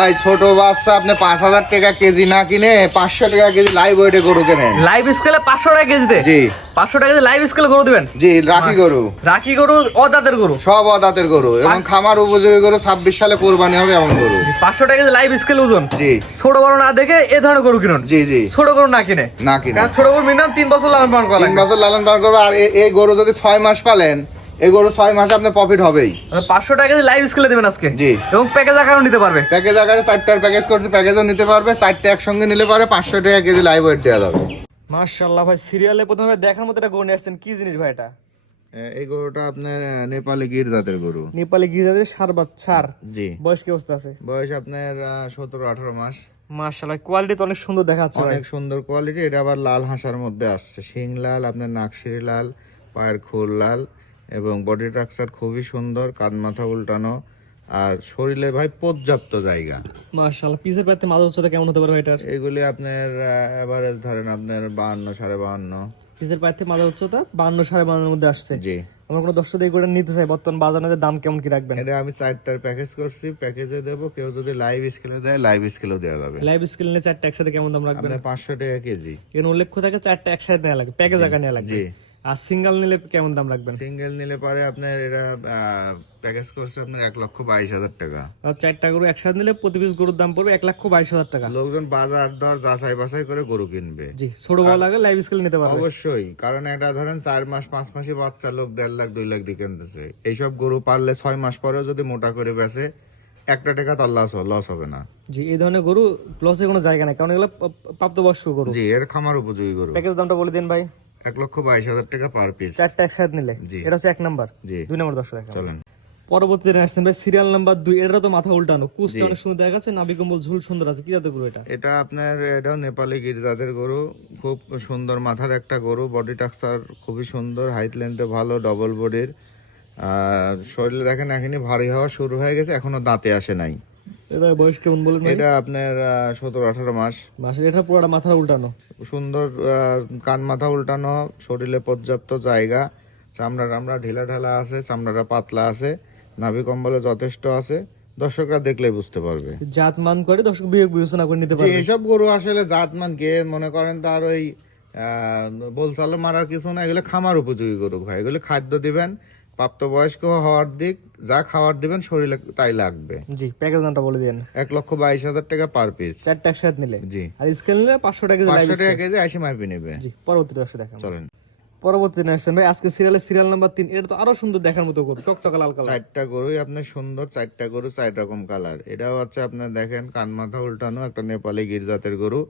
ছোট বাচ্চা আপনি 5,000 টাকা কেজি না কিনে 500 টাকা কেজি লাইভ ওয়েটে গরু কেনেন। লাইভ স্কেলে 500 টাকা কেজিতে? জি 500 টাকা কেজি লাইভ স্কেলে গরু দিবেন? জি রাখি গরু, রাখি গরু, অদাঁতের গরু, সব অদাঁতের গরু এবং খামার উপযোগী গরু। 26 সালে কোরবানি হবে এমন গরু। 500 টাকা কেজি লাইভ স্কেল ওজন। জি ছোট বড় না দেখে এই ধরনের গরু কিনুন। জি জি ছোট গরু না কিনে। না কিনে, কারণ ছোট গরু মিনিমাম 3 বছর লালন পালন করা 3 লাগে। বছর লালন পালন করবে। আর এই গরু যদি 6 মাস পালেন, এই গরু 6 মাসে আপনার প্রফিট হবেই। 500 টাকা কেজি লাইভ স্কেলে দিবেন আজকে। জি এবং প্যাকেজ আকারেও নিতে পারবে। প্যাকেজ আকারে 4টার প্যাকেজ করছে, প্যাকেজও নিতে পারবে। 4টে একসঙ্গে নিলে পারে 500 টাকা কেজি লাইভ ওয়েট দেওয়া যাবে। মাশাআল্লাহ ভাই, সিরিয়ালে প্রথমে দেখার মতো একটা গরু নিয়ে আসছেন। কি জিনিস ভাই এটা? এই গরুটা আপনার নেপালি গির জাতের গরু। নেপালি গিজাদের সার। জি বয়স কি অবস্থা আছে? বয়স আপনার 17-18 মাস। মাশাআল্লাহ, কোয়ালিটি তো অনেক সুন্দর দেখাচ্ছে ভাই। অনেক সুন্দর কোয়ালিটি। এটা আবার লাল হাঁসার মধ্যে আসছে, শিং লাল, আপনার নাকশিরি লাল, পায়ের খোল লাল এবং বডি স্ট্রাকচার খুবই সুন্দর, কাঁধ মাথা উল্টানো আর শরীরে ভাই পর্যাপ্ত জায়গা। মাশাআল্লাহ, পিছের পাতে মাঝে উচ্চতা কেমন হতে পারবে এটার? এগুলি আপনার এভারেজ ধরেন আপনার 52-52.5। পিছের পাতে মাঝে উচ্চতা 52-52 এর মধ্যে আসছে। জি আমরা কোনো দর্শক দিয়ে করে নিতে চাই, বর্তমান বাজারে দাম কেমন কি রাখবেন? এটা আমি 4টার প্যাকেজ করছি, প্যাকেজে দেবো। কেউ যদি লাইভ স্কেলে দেয়, লাইভ স্কেলেও দেওয়া যাবে। লাইভ স্কেল নিয়ে 4টা একসাথে কেমন দাম রাখবেন? আপনার 500 টাকা কেজি। এখানে উল্লেখ থাকে 4টা একসাথে নেওয়া লাগে, প্যাকেজ আকার নেওয়া লাগবে। জি আর সিঙ্গেল নিলে কেমন দাম রাখবেন? সিঙ্গেল নিলে পারে আপনার এটা প্যাকেজ করছে আপনার 1,22,000 টাকা। আর 4টা গরু একসাথে নিলে প্রতি পিস গরুর দাম পড়বে 1,22,000 টাকা। লোকজন বাজার দর যাচাই বাছাই করে গরু কিনবে। জি, ছোট বড় লাগে লাইভ স্কেল নিতে পারবে। অবশ্যই, কারণ এটা ধরেন 4 মাস 5 মাসে বাচ্চা লোক 1.5 লাখ 2 লাখ দিয়ে কিনতেছে। এইসব গরু পারলে 6 মাস পরেও যদি মোটা করে বেচে, একটা টাকা তো লস হবে না। জি, এই ধরনের গরু লসের কোনো জায়গা নাই, কারণ এগুলো প্রাপ্তবয়স্ক গরু। জি এর খামার উপযোগী গরু। প্যাকেজ দামটা বলে দিন ভাই। 1,22,000 টাকা পার পিস। 4টা একসাথে নিলে। জি। এটা হচ্ছে 1 নাম্বার। জি 2 নাম্বার দর্শক দেখেন। চলেন পরবর্তী জেনে আসছেন ভাই সিরিয়াল নাম্বার 2। এটা তো মাথা উল্টানো, কুচটা অনেক সুন্দর দেখা যাচ্ছে, নাভি কম্বল ঝুল সুন্দর আছে। কি জাতের গরু এটা? এটা আপনার এটাও নেপালি গির জাতের গরু। খুব সুন্দর মাথার একটা গরু, বডি স্ট্রাকচার খুবই সুন্দর, হাইট লেন্থে ভালো, ডবল বডির। আর শরীরে দেখেন এখনই ভারী হওয়া শুরু হয়ে গেছে, এখনো দাঁতে আসে নাই। এটা বয়স কেমন বলেন ভাই? এটা আপনার 17-18 মাস। মাসে এটা পুরোটা মাথা উল্টানো। সুন্দর কান মাথা উল্টানো, শরীরে পর্যাপ্ত জায়গা, চামড়া ঢিলা ঢালা আছে, চামড়াটা পাতলা আছে, নাভি কম্বলে যথেষ্ট আছে। দর্শকরা দেখলে বুঝতে পারবে। জাত মান করে দর্শক বিবেক বিবেচনা করে নিতে যে পারবে। এইসব গরু আসলে জাতমান কে মনে করেন তার ওই বলচালে মারার কিছু না। এগুলো খামার উপযোগী গরু ভাই। এগুলো খাদ্য দিবেন, প্রাপ্তবয়স্ক হওয়ার দিক যা খাওয়ার দিবেন শরীরে তাই লাগবে। জি, প্যাকেজ দামটা বলে দিন। 1,22,000 টাকা পার পিস। 4টা একসাথে নিলে। জি আর স্কেল নিলে 500 টাকা লাইভ 500 টাকা কেজি 80 মাইপি নেবে। জি, পরবর্তী দর্শক দেখেন। চলেন পরবর্তী জেনারেশন ভাই, আজকে সিরিয়াল নাম্বার 3। এটা তো আরো সুন্দর দেখার মতো গরু, টকটকা লাল কালার। 4টা গরুই আপনার সুন্দর, 4টা গরু 4 রকম কালার। এটাও হচ্ছে আপনার দেখেন কান মাথা উল্টানো একটা নেপালি গির জাতের গরু,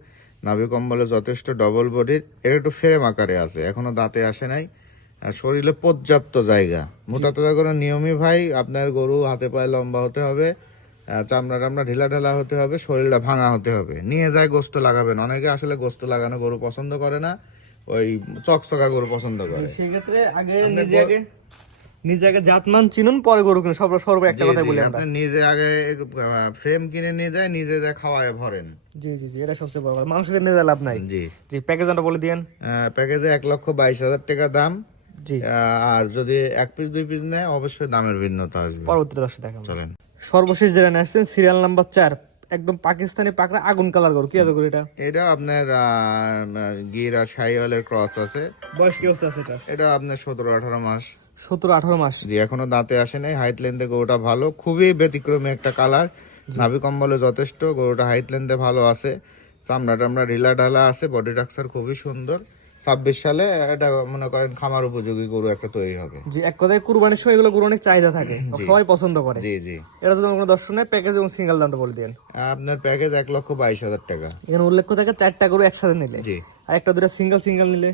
নাভি কম্বলে যথেষ্ট, ডবল বডির। এটা একটু ফ্রেম আকারে আছে, এখনো দাঁতে আসে নাই। আর শরীরে পর্যাপ্ত জায়গা, মোটা তাজা করে নিয়মই ভাই আপনার গরু হাতে পায়ে লম্বা হতে হবে, চামড়া ঢিলা ঢালা হতে হবে, শরীরটা ভাঙা হতে হবে। নিয়ে যায় গোস্ত লাগাবেন। অনেকে আসলে গোস্ত লাগানো গরু পছন্দ করে না, ওই চকচকা গরু পছন্দ করে। সেই ক্ষেত্রে নিজে আগে জাতমান চিনুন, পরে গরু কিনুন। সর্ব একটা কথাই বলি আমরা। আপনি নিজে আগে ফ্রেম কিনে নিয়ে যায়, নিজে যা খাওয়ায় ভরেন। জি জি জি, এটা সবচেয়ে বড় কথা। মাংস কিনে নিয়ে লাভ নাই। জি জি, প্যাকেজ দামটা বলে দিন। প্যাকেজে 1,22,000 টাকা দাম। জি, আর যদি 1 পিস 2 পিস নেয় অবশ্যই দামের ভিন্নতা আসবে। পরবর্তী দর্শক দেখেন। চলেন সর্বশেষ যেটা নিয়ে আসছেন সিরিয়াল নাম্বার 4। একদম পাকিস্তানি পাকড়া আগুন কালার গরু। কি জাতের গরু এটা? এটা আপনার গির আর শাহিওয়ালের ক্রস আছে। বয়স কি অবস্থা আছে এটা? এটা আপনার 17-18 মাস। 17-18 মাস। জি এখনো দাঁতে আসে নাই। হাইট লেন্থে গরুটা ভালো, খুবই ব্যতিক্রমী একটা কালার, নাভি কম্বলে যথেষ্ট। গরুটা হাইট লেন্থে ভালো আছে, চামড়া ঢিলা ঢালা আছে, বডি স্ট্রাকচার খুবই সুন্দর। 26 সালে এটা মনে করেন খামার উপযোগী গরু একটা তৈরি হবে। জি, এক কথায় কুরবানির সময় এগুলো গরু অনেক চাহিদা থাকে, সবাই পছন্দ করে। জি জি এটা যদি কোনো দর্শক নেয়, প্যাকেজ এবং সিঙ্গেল দামটা বলে দিন। আপনার প্যাকেজ 1,22,000 টাকা। এখানে উল্লেখ থাকে 4টা গরু একসাথে নিলে। জি আর একটা দুটা সিঙ্গেল নিলে।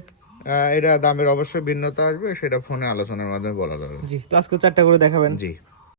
এটা দামের অবশ্যই ভিন্নতা আসবে, সেটা ফোনে আলোচনার মাধ্যমে বলা যাবে। জি, তো আজকে 4টা গরু দেখাবেন। জি